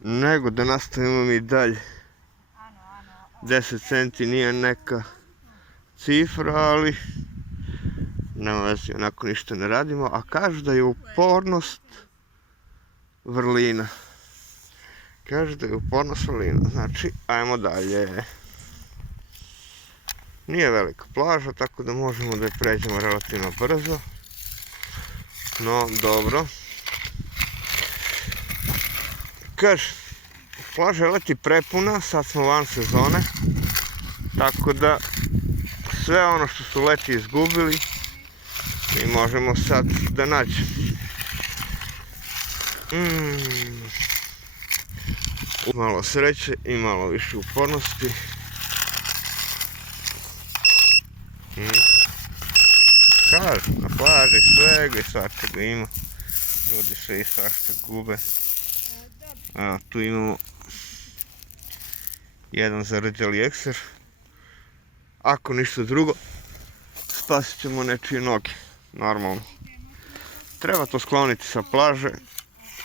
nego da nastavimo mi dalje. 10 centi nije neka cifra, ali nema veze, onako ništa ne radimo, a kažu da je upornost vrlina. Kaže da je upornost vrlina, znači ajmo dalje. Nije velika plaža, tako da možemo da je pređemo relativno brzo. No, dobro. Kaže, plaža je leti prepuna, sad smo van sezone. Tako da, sve ono što su leti izgubili, mi možemo sad da nađemo. Malo sreće i malo više upornosti. Kažu, na plaži svega i svačega ima. Ljudi sve i svašta gube. Evo, tu imamo jedan zarđali ekser. Ako ništa drugo, spasit ćemo nečije noge. Normalno. Treba to skloniti sa plaže,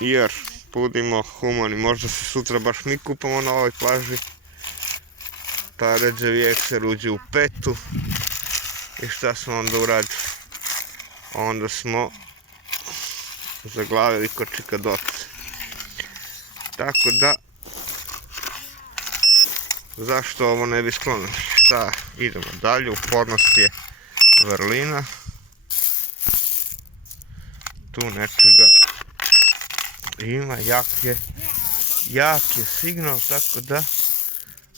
jer budimo humani, možda se sutra baš mi kupamo na ovoj plaži. Ta rđavi ekser uđe u petu. I šta smo onda uradili? Onda smo zaglavili ko čikadoce. Tako da, zašto ovo ne bi sklonili? Šta, idemo dalje, upornost je vrlina. Tu nečega ima, jak je signal, tako da,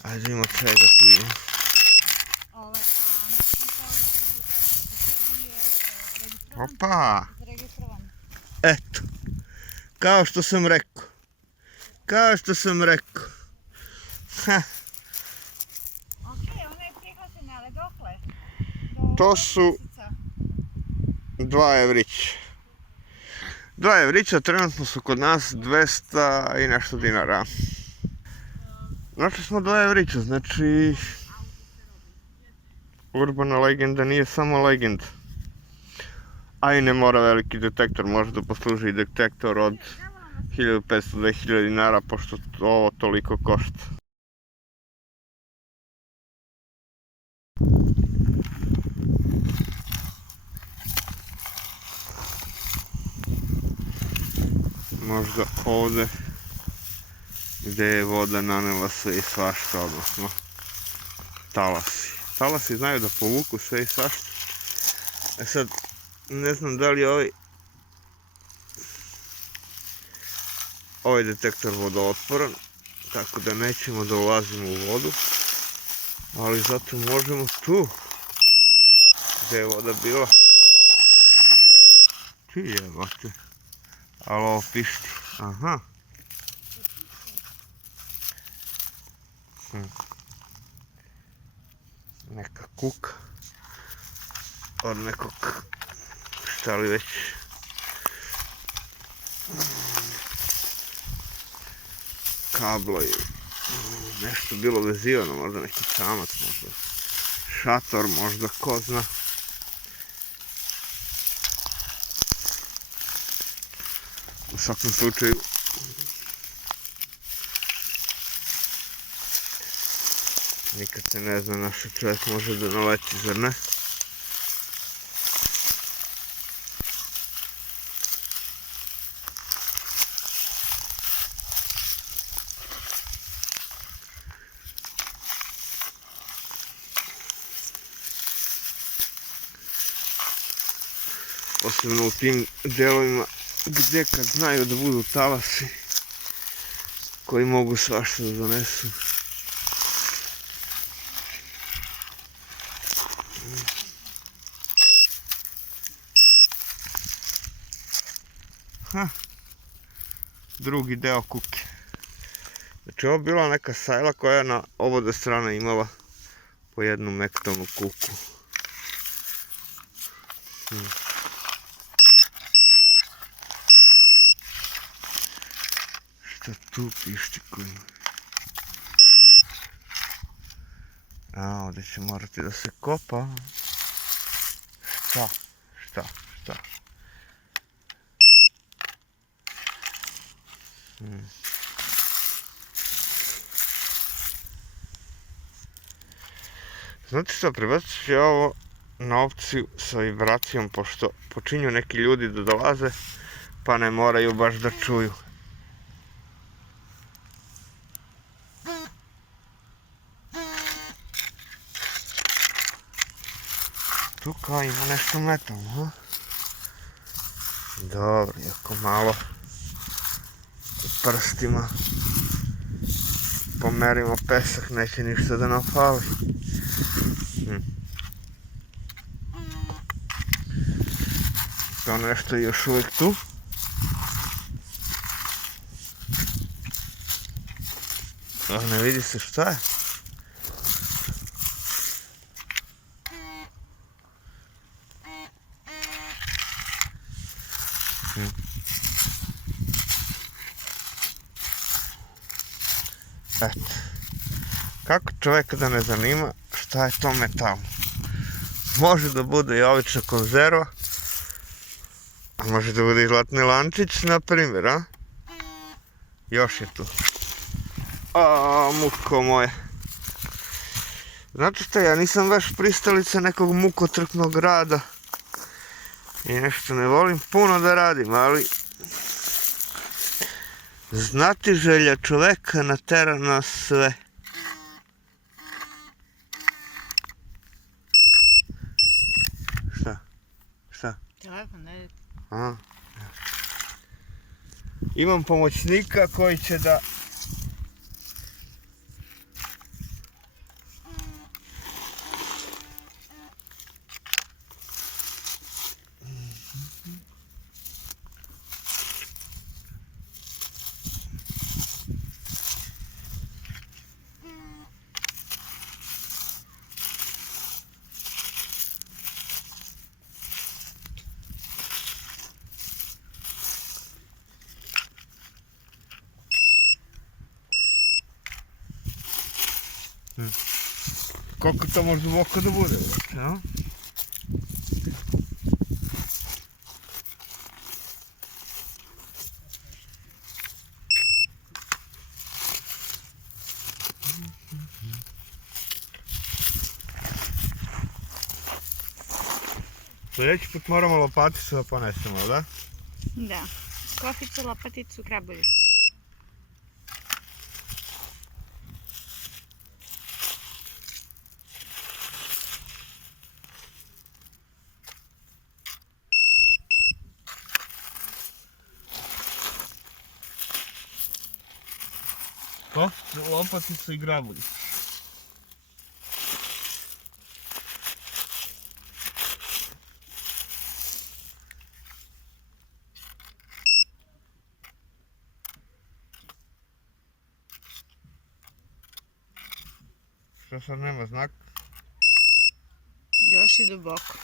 ajde vidimo čega tu ima. Opa! Eto, kao što sam rekao. To su 2 evrića. 2 evrića trenutno su kod nas 200 i nešto dinara. Znači smo 2 evrića, znači urbana legenda nije samo legenda. A i ne mora veliki detektor, može da posluži i detektor od 1500-2000 dinara, pošto ovo toliko košta. Možda ovdje gdje je voda nanela sve i svašta, odnosno talasi. Talasi znaju da povuku sve i svašta. E sad, ne znam da li je ovaj detektor vodootporan, tako da nećemo da ulazimo u vodu, ali zato možemo tu gdje je voda bila. Ti jebate. Ali ovo pišti. Aha. Neka kuka od nekog, šta li već, kabla i nešto bilo vezivano, možda neki čamac, možda šator, možda ko zna. U svakom slučaju nikad se ne zna na što čovjek može da naleti, zar ne? Posebno u tim delovima gdje kad znaju da budu talasi koji mogu svašta da donesu. Drugi deo kuke. Znači ovo je bila neka sajla koja je na obodve strane imala po jednu mektonu kuku. Šta tu pišti koji? A, ovdje će morati da se kopa. Šta? Znate što, prebacit ću ja ovo na opciju sa vibracijom, pošto počinju neki ljudi da dolaze, pa ne moraju baš da čuju. Tu kao ima nešto metalno, ha? Dobro, jako malo u prstima. Pomerimo pesak, neće ništa da nam fali. To nešto je još uvijek tu. Ali ne vidi se šta je. Eto. Kako čovjeka da ne zanima šta je to metalno? Može da bude i obična konzerva, a može da bude i zlatni lančić, na primjer, a? Još je tu. A, muko moje. Znate šta, ja nisam baš pristalica nekog mukotrpnog rada. I nešto ne volim puno da radim, ali znati želja čoveka natera nas sve. Šta? Telefon, ne. Aha. Imam pomoćnika koji će da... Koliko to može duboko da bude, no? Sljedeći put moramo lopaticu da ponesemo, da? Da. Koficu, lopaticu, kraboljicu. Koficu, lopaticu i grabuljicu. Što sad nema znak? Još i duboko.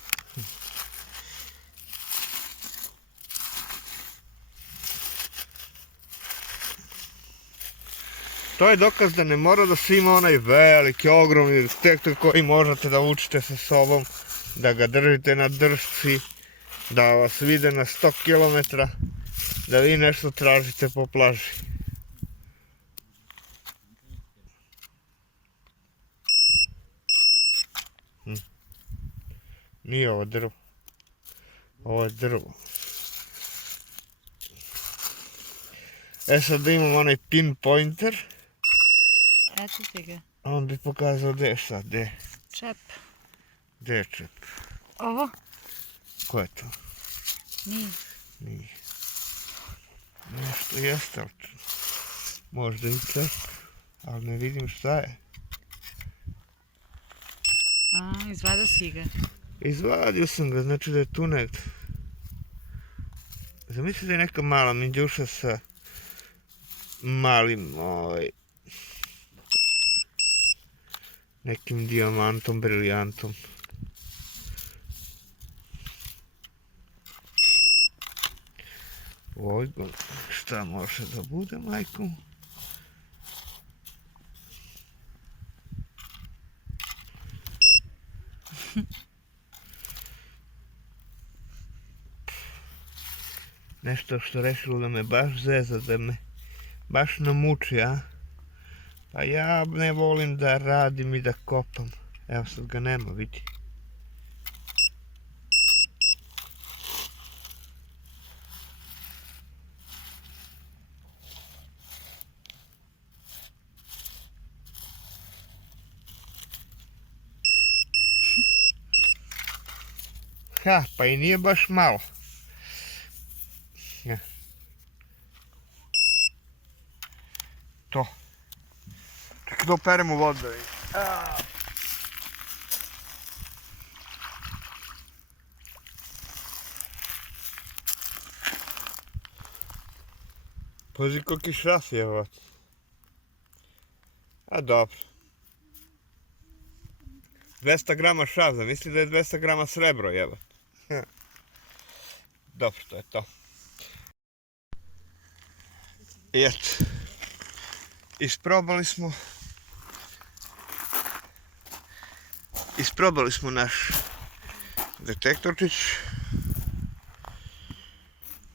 To je dokaz da ne mora da se ima onaj veliki, ogromni detektor koji možete da vučete sa sobom, da ga držite na držci, da vas vide na 100 km, da vi nešto tražite po plaži. Nije ovo drvo. Ovo je drvo. E sad da imam onaj pinpointer. Eto ti ga. On bi pokazao gdje je sad, gdje. Čep. Gdje je čep? Ovo? Ko je to? Nije. Nije. Nešto jeste, ali možda i čep, ali ne vidim šta je. A, izvadio si ga. Izvadio sam ga, znači da je tu negdje. Zamisli da je neka mala minđuša sa malim nekim dijamantom, briljantom. Ojgo, šta može da bude, majko? Nešto što rešilo da me baš zeza, da me baš namuči, a? Pa ja ne volim da radim i da kopam. Evo sad ga nema, vidi. Ha, pa i nije baš malo. Ne. To. Čekaj da operemo vodu. Pazi koliki šraf je ovo. A dobro. 200 grama šraf, zamisli da je 200 grama srebro jebate. Dobro, to je to. I eto. Isprobali smo naš detektorčić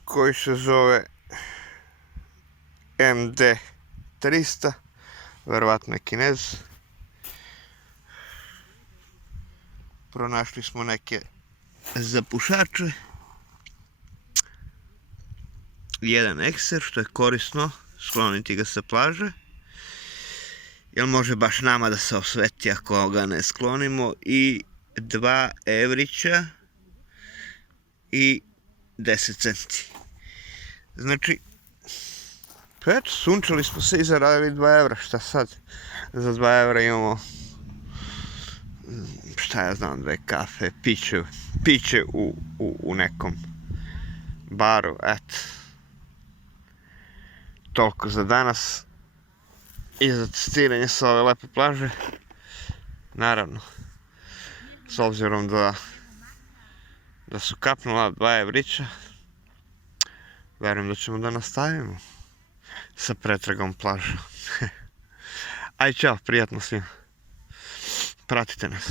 koji se zove MD300, verovatno je Kinez. Pronašli smo neke zapušače, jedan ekser, što je korisno skloniti ga sa plaže, jer može baš nama da se osveti ako ga ne sklonimo, i 2 evrića i 10 centi. Znači, pa eto, sunčali smo se i zaradili 2 evra, šta sad? Za 2 evra imamo, šta ja znam, 2 kafe, piće u nekom baru, eto. Toliko za danas i za testiranje sa ove lepe plaže. Naravno, s obzirom da su kapnula 2 evrića, verujem da ćemo da nastavimo sa pretragom plaža. Aj, čao, prijatno svima. Pratite nas.